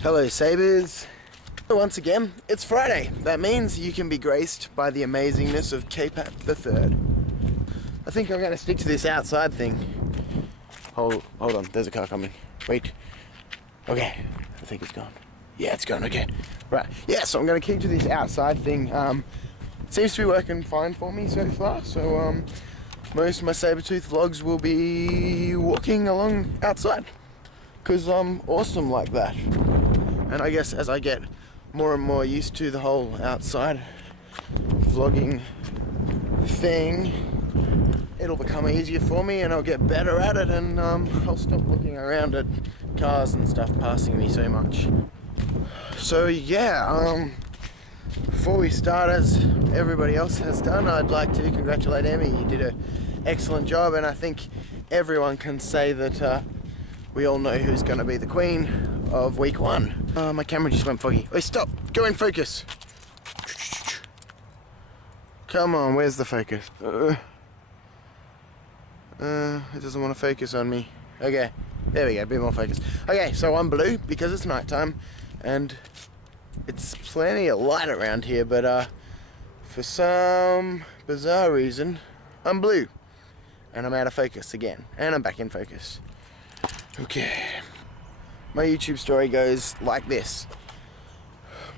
Hello Sabres. Once again, it's Friday. That means you can be graced by the amazingness of kpatday. I think I'm going to stick to this outside thing. Hold on, there's a car coming. Wait. Okay, I think it's gone. Yeah, it's gone, okay. Right, yeah, so I'm going to keep to this outside thing. It seems to be working fine for me so far, so most of my saber-tooth vlogs will be walking along outside, because I'm awesome like that. And I guess as I get more and more used to the whole outside vlogging thing, it'll become easier for me and I'll get better at it, and I'll stop looking around at cars and stuff passing me so much. So yeah, before we start, as everybody else has done, I'd like to congratulate Emmy. You did an excellent job, and I think everyone can say that we all know who's going to be the queen of week 1. My camera just went foggy. Wait, stop! Go in focus! Come on, where's the focus? It doesn't want to focus on me. Okay, there we go, a bit more focus. Okay, so I'm blue because it's nighttime and it's plenty of light around here, but for some bizarre reason, I'm blue. And I'm out of focus again. And I'm back in focus. Okay. My YouTube story goes like this.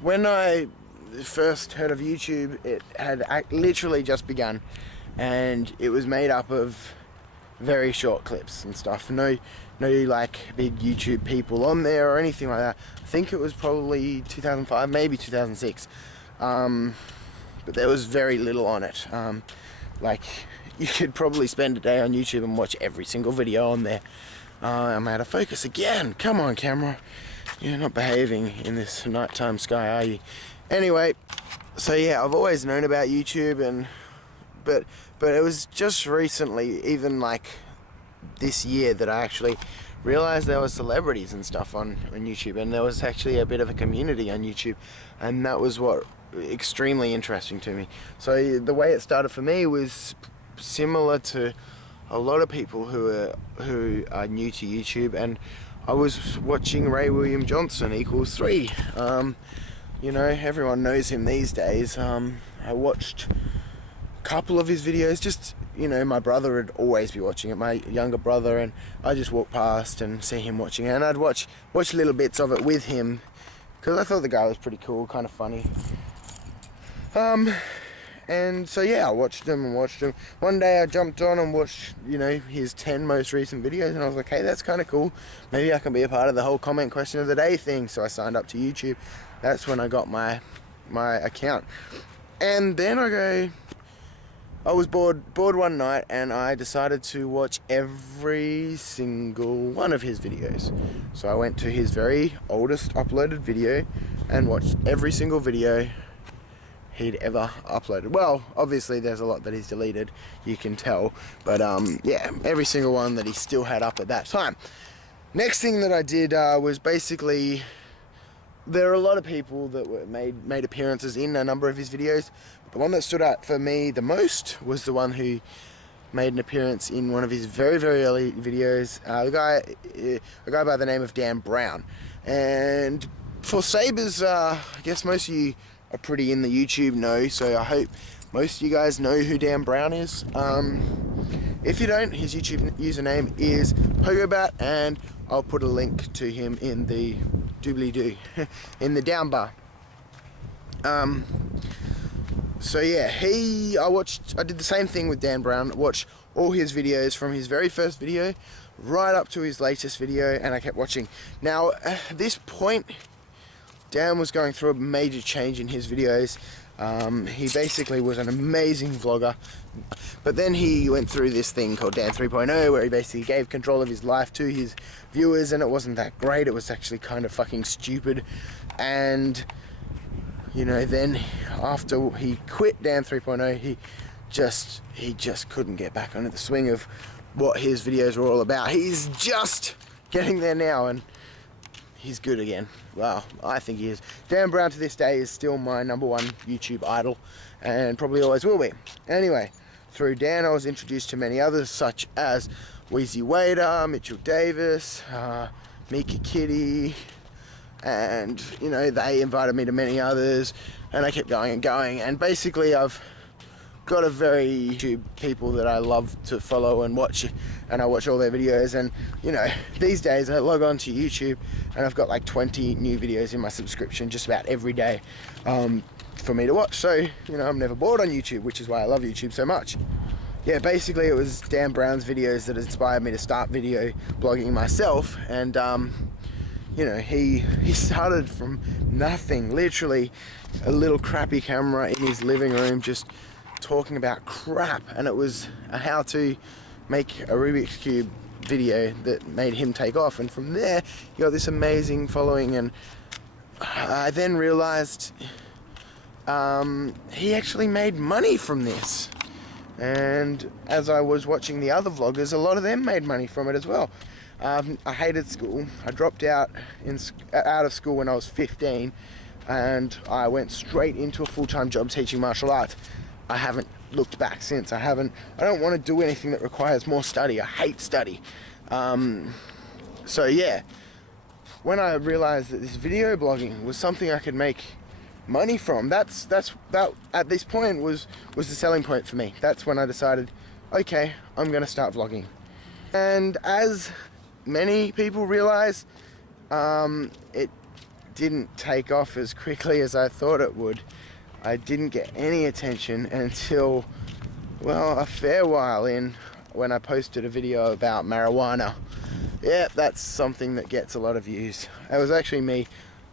When I first heard of YouTube, it had literally just begun, and it was made up of very short clips and stuff. No like big YouTube people on there or anything like that. I think it was probably 2005, maybe 2006. But there was very little on it. Like, you could probably spend a day on YouTube and watch every single video on there. I'm out of focus again. Come on, camera. You're not behaving in this nighttime sky, are you? Anyway, so yeah, I've always known about YouTube, but it was just recently, even like this year, that I actually realized there were celebrities and stuff on YouTube, and there was actually a bit of a community on YouTube, and that was what extremely interesting to me. So the way it started for me was similar to a lot of people who are new to YouTube, and I was watching Ray William Johnson =3. You know, everyone knows him these days. I watched a couple of his videos. Just, you know, my brother would always be watching it, my younger brother, and I just walk past and see him watching it, and I'd watch little bits of it with him because I thought the guy was pretty cool, kind of funny. And so yeah, I watched him. One day I jumped on and watched, you know, his 10 most recent videos, and I was like, hey, that's kind of cool. Maybe I can be a part of the whole comment question of the day thing. So I signed up to YouTube. That's when I got my account. And then I was bored one night, and I decided to watch every single one of his videos. So I went to his very oldest uploaded video and watched every single video he'd ever uploaded. Well, obviously there's a lot that he's deleted, you can tell, but yeah, every single one that he still had up at that time. Next thing that I did was basically, there are a lot of people that were made appearances in a number of his videos, but the one that stood out for me the most was the one who made an appearance in one of his very, very early videos, a guy by the name of Dan Brown. And for Sabres, I guess most of you are pretty in the YouTube know, so I hope most of you guys know who Dan Brown is. If you don't, his YouTube username is PogoBat, and I'll put a link to him in the doobly-doo, in the down bar. So yeah, I did the same thing with Dan Brown. Watched all his videos from his very first video right up to his latest video, and I kept watching. Now, at this point, Dan was going through a major change in his videos. He basically was an amazing vlogger, but then he went through this thing called Dan 3.0, where he basically gave control of his life to his viewers, and it wasn't that great. It was actually kind of fucking stupid. And, you know, then after he quit Dan 3.0, he just couldn't get back onto the swing of what his videos were all about. He's just getting there now, and he's good again. Well, I think he is. Dan Brown to this day is still my #1 YouTube idol, and probably always will be. Anyway, through Dan I was introduced to many others, such as Wheezy Wader, Mitchell Davis, Mika Kitty, and you know, they invited me to many others, and I kept going and going, and basically I've got a very YouTube people that I love to follow and watch, and I watch all their videos. And you know, these days I log on to YouTube and I've got like 20 new videos in my subscription just about every day for me to watch. So you know, I'm never bored on YouTube, which is why I love YouTube so much. Yeah, basically it was Dan Brown's videos that inspired me to start video blogging myself. And you know, he started from nothing, literally a little crappy camera in his living room, just talking about crap, and it was a how to make a Rubik's Cube video that made him take off. And from there he got this amazing following, and I then realized he actually made money from this. And as I was watching the other vloggers, a lot of them made money from it as well. I hated school. I dropped out of school when I was 15, and I went straight into a full-time job teaching martial arts. I haven't looked back since. I don't want to do anything that requires more study. I hate study. So yeah, when I realized that this video blogging was something I could make money from, that at this point was the selling point for me. That's when I decided, okay, I'm gonna start vlogging. And as many people realize, it didn't take off as quickly as I thought it would. I didn't get any attention until, well, a fair while in, when I posted a video about marijuana. Yeah, that's something that gets a lot of views. It was actually me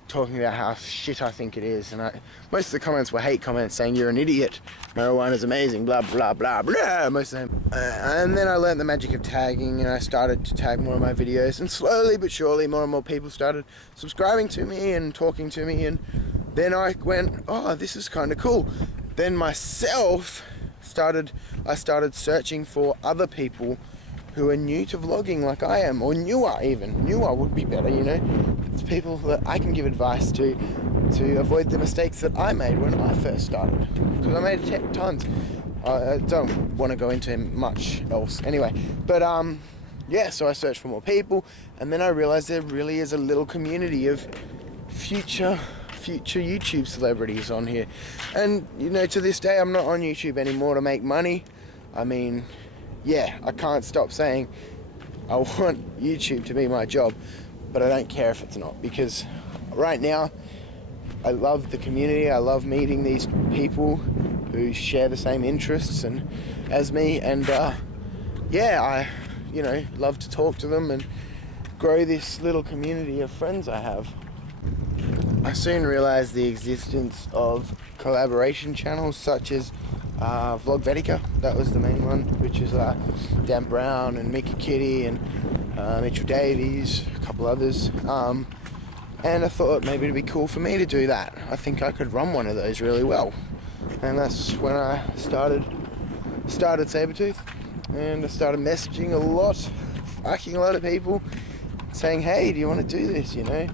talking about how shit I think it is, and most of the comments were hate comments saying you're an idiot, marijuana's amazing, blah blah blah blah, most of them. And then I learned the magic of tagging, and I started to tag more of my videos, and slowly but surely more and more people started subscribing to me and talking to me, and then I went, oh, this is kind of cool. Then I started searching for other people who are new to vlogging like I am, or newer even. Newer would be better, you know. It's people that I can give advice to avoid the mistakes that I made when I first started. Because I made tons. I don't want to go into much else anyway. But yeah, so I searched for more people, and then I realized there really is a little community of future YouTube celebrities on here. And you know, to this day I'm not on YouTube anymore to make money. I mean, yeah, I can't stop saying I want YouTube to be my job, but I don't care if it's not, because right now I love the community. I love meeting these people who share the same interests as me, and yeah, I love to talk to them and grow this little community of friends I have. I soon realized the existence of collaboration channels such as Vlogvetica, that was the main one, which is Dan Brown and Mika Kitty and Mitchell Davies, a couple others, and I thought maybe it'd be cool for me to do that. I think I could run one of those really well, and that's when I started Sabretooth, and I started messaging a lot of people, saying, hey, do you want to do this, you know?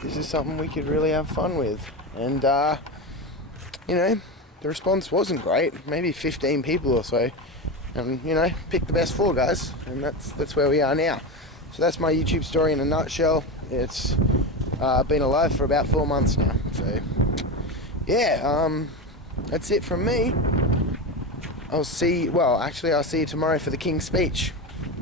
This is something we could really have fun with. And you know, the response wasn't great, maybe 15 people or so, and you know, pick the best 4 guys, and that's where we are now. So that's my YouTube story in a nutshell. It's been alive for about 4 months now. So yeah, that's it from me. I'll see you tomorrow for the King's speech.